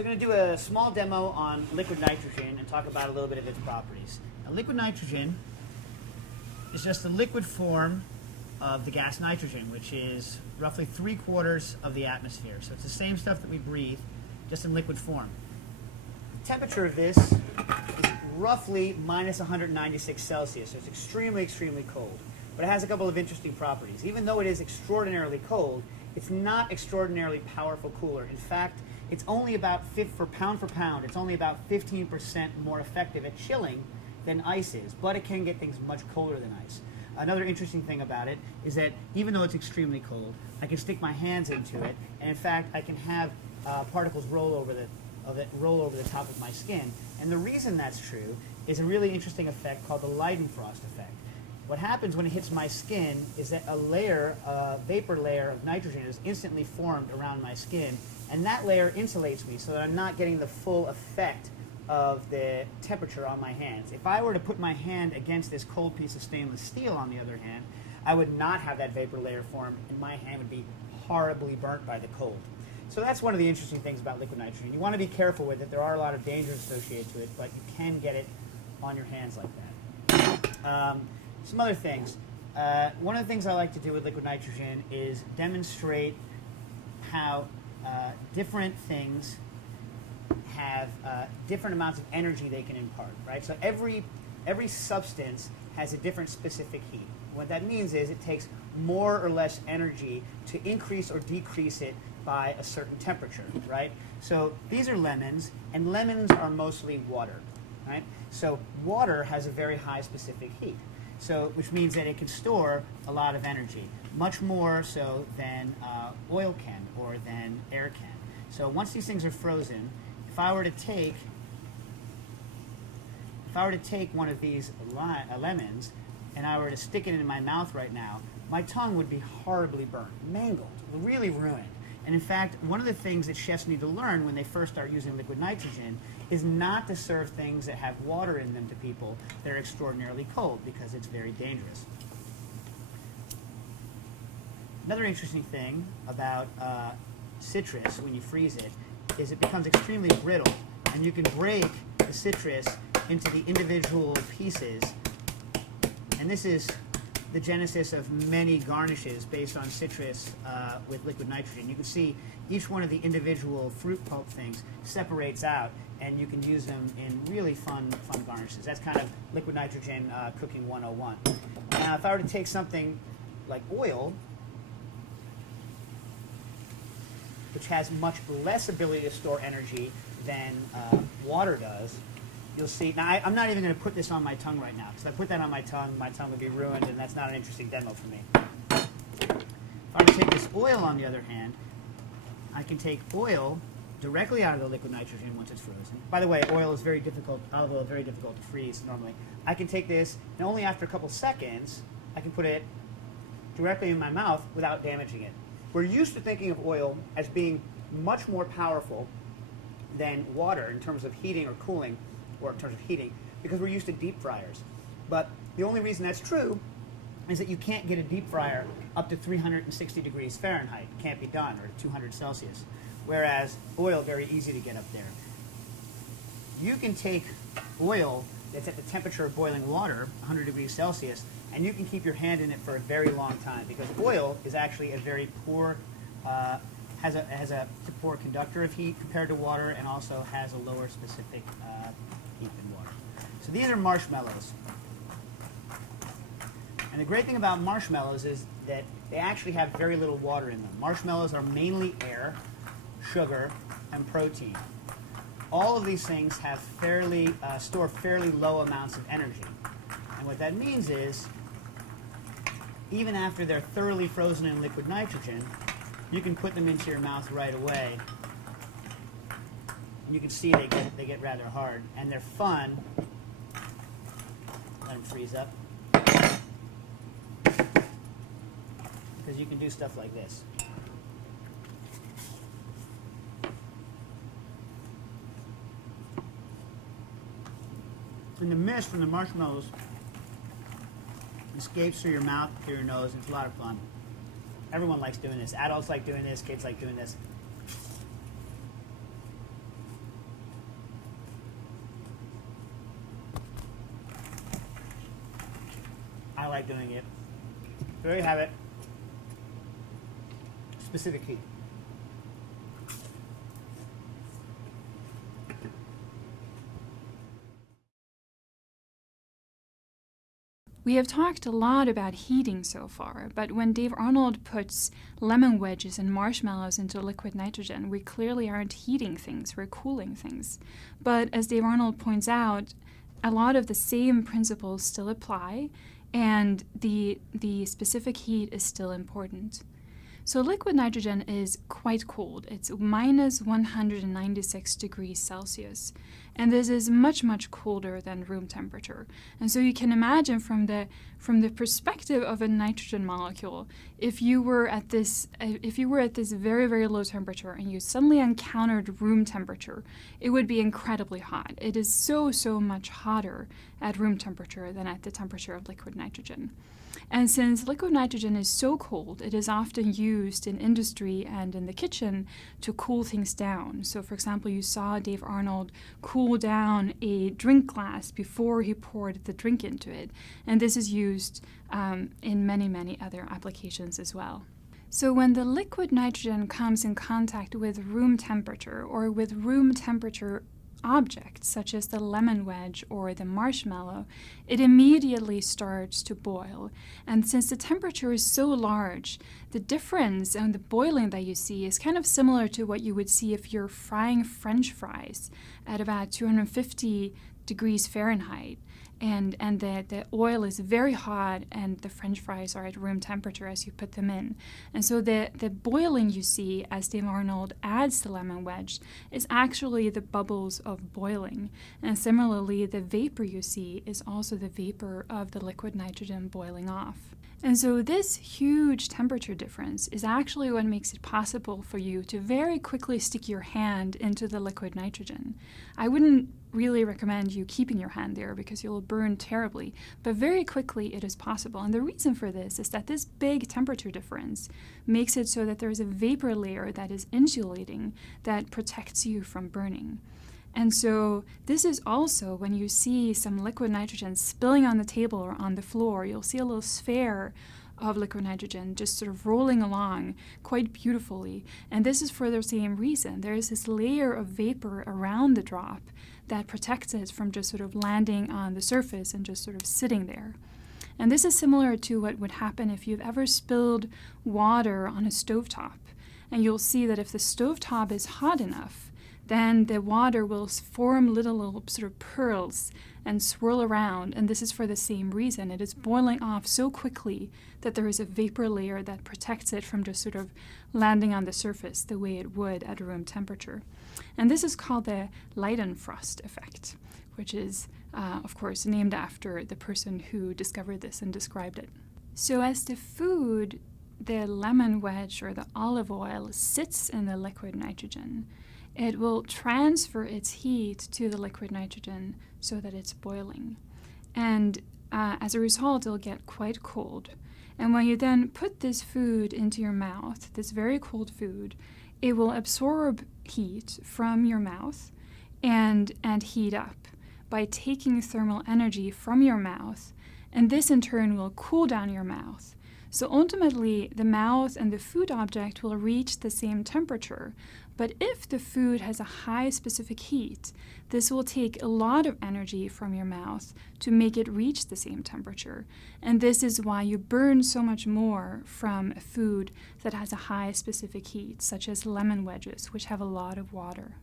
So we're going to do a small demo on liquid nitrogen and talk about a little bit of its properties. Now, liquid nitrogen is just the liquid form of the gas nitrogen, which is roughly 3/4 of the atmosphere. So it's the same stuff that we breathe, just in liquid form. The temperature of this is roughly minus 196 Celsius, so it's extremely, extremely cold. But it has a couple of interesting properties. Even though it is extraordinarily cold, it's not extraordinarily powerful cooler. In fact, it's only about, for pound, it's only about 15% more effective at chilling than ice is, but it can get things much colder than ice. Another interesting thing about it is that even though it's extremely cold, I can stick my hands into it, and in fact, I can have particles roll over the top of my skin. And the reason that's true is a really interesting effect called the Leidenfrost effect. What happens when it hits my skin is that a vapor layer of nitrogen is instantly formed around my skin, and that layer insulates me so that I'm not getting the full effect of the temperature on my hands. If I were to put my hand against this cold piece of stainless steel, on the other hand, I would not have that vapor layer formed, and my hand would be horribly burnt by the cold. So that's one of the interesting things about liquid nitrogen. You want to be careful with it. There are a lot of dangers associated to it, but you can get it on your hands like that. Some other things. One of the things I like to do with liquid nitrogen is demonstrate how different things have different amounts of energy they can impart, right? So every substance has a different specific heat. What that means is it takes more or less energy to increase or decrease it by a certain temperature, right? So these are lemons, and lemons are mostly water, right? So water has a very high specific heat, so which means that it can store a lot of energy, much more so than oil can or than air can. So once these things are frozen, if I were to take one of these lemons and I were to stick it in my mouth right now, my tongue would be horribly burnt, mangled, really ruined. And in fact, one of the things that chefs need to learn when they first start using liquid nitrogen is not to serve things that have water in them to people that are extraordinarily cold, because it's very dangerous. Another interesting thing about citrus, when you freeze it, is it becomes extremely brittle, and you can break the citrus into the individual pieces. And this is the genesis of many garnishes based on citrus with liquid nitrogen. You can see each one of the individual fruit pulp things separates out, and you can use them in really fun garnishes. That's kind of liquid nitrogen cooking 101. Now, if I were to take something like oil, which has much less ability to store energy than water does, you'll see. Now, I'm not even going to put this on my tongue right now, because if I put that on my tongue would be ruined, and that's not an interesting demo for me. If I were to take this oil, on the other hand, I can take oil directly out of the liquid nitrogen once it's frozen. By the way, olive oil is very difficult to freeze normally. I can take this, and only after a couple seconds, I can put it directly in my mouth without damaging it. We're used to thinking of oil as being much more powerful than water in terms of heating or cooling, or in terms of heating, because we're used to deep fryers. But the only reason that's true is that you can't get a deep fryer up to 360 degrees Fahrenheit. It can't be done, or 200 Celsius. Whereas oil, very easy to get up there. You can take oil that's at the temperature of boiling water, 100 degrees Celsius, and you can keep your hand in it for a very long time, because oil is actually a very poor, has a poor conductor of heat compared to water, and also has a lower specific heat than water. So these are marshmallows. And the great thing about marshmallows is that they actually have very little water in them. Marshmallows are mainly air, sugar, and protein. All of these things have store fairly low amounts of energy. And what that means is, even after they're thoroughly frozen in liquid nitrogen, you can put them into your mouth right away. And you can see they get rather hard, and they're fun. Let them freeze up. Because you can do stuff like this. And the mist from the marshmallows escapes through your mouth, through your nose, and it's a lot of fun. Everyone likes doing this. Adults like doing this, kids like doing this. doing it. There you have it. Specific heat. We have talked a lot about heating so far, but when Dave Arnold puts lemon wedges and marshmallows into liquid nitrogen, we clearly aren't heating things, we're cooling things. But as Dave Arnold points out, a lot of the same principles still apply, and the specific heat is still important. So liquid nitrogen is quite cold. It's minus 196 degrees Celsius. And this is much, much colder than room temperature. And so you can imagine from the perspective of a nitrogen molecule, if you were at this very, very low temperature and you suddenly encountered room temperature, it would be incredibly hot. It is so, so much hotter at room temperature than at the temperature of liquid nitrogen. And since liquid nitrogen is so cold, it is often used in industry and in the kitchen to cool things down. So for example, you saw Dave Arnold cool down a drink glass before he poured the drink into it. And this is used in many, many other applications as well. So when the liquid nitrogen comes in contact with room temperature or with room temperature objects such as the lemon wedge or the marshmallow, it immediately starts to boil. And since the temperature is so large, the difference and the boiling that you see is kind of similar to what you would see if you're frying French fries at about 250 degrees Fahrenheit. And the oil is very hot and the French fries are at room temperature as you put them in. And so the boiling you see as Dave Arnold adds the lemon wedge is actually the bubbles of boiling. And similarly, the vapor you see is also the vapor of the liquid nitrogen boiling off. And so this huge temperature difference is actually what makes it possible for you to very quickly stick your hand into the liquid nitrogen. I wouldn't really recommend you keeping your hand there because you'll burn terribly, but very quickly it is possible. And the reason for this is that this big temperature difference makes it so that there's a vapor layer that is insulating that protects you from burning. And so this is also when you see some liquid nitrogen spilling on the table or on the floor, you'll see a little sphere of liquid nitrogen just sort of rolling along quite beautifully. And this is for the same reason. There is this layer of vapor around the drop that protects it from just sort of landing on the surface and just sort of sitting there. And this is similar to what would happen if you've ever spilled water on a stovetop. And you'll see that if the stovetop is hot enough, then the water will form little sort of pearls and swirl around, and this is for the same reason. It is boiling off so quickly that there is a vapor layer that protects it from just sort of landing on the surface the way it would at room temperature. And this is called the Leidenfrost effect, which is, of course, named after the person who discovered this and described it. So as the food, the lemon wedge or the olive oil, sits in the liquid nitrogen, it will transfer its heat to the liquid nitrogen so that it's boiling. And as a result, it'll get quite cold. And when you then put this food into your mouth, this very cold food, it will absorb heat from your mouth and heat up by taking thermal energy from your mouth. And this in turn will cool down your mouth. So ultimately, the mouth and the food object will reach the same temperature. But if the food has a high specific heat, this will take a lot of energy from your mouth to make it reach the same temperature. And this is why you burn so much more from a food that has a high specific heat, such as lemon wedges, which have a lot of water.